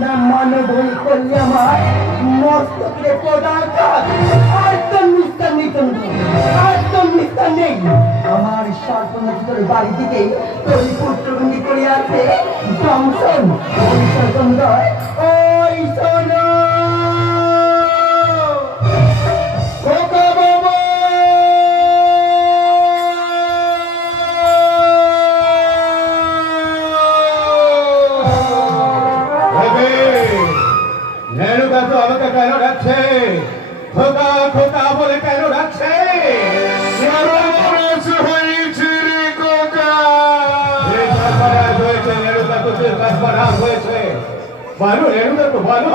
না মানে ভুল করলে আমার মস্তকে পদাঘাত আর তো নিস্তার নেই, আর তো নিস্তার নেই। আমার সর্বনজর বাড়ি থেকে তোর পুত্রবন্দি করে আছে জংশন ওই সুন্দর ওই শোনো নেনুদা তো আমাকে কেন রাখছে? খোকা খোকা বলে কেন রাখছে? হয়েছে নেনুদা তো হয়েছে। বলো নেনুদা তো বলো।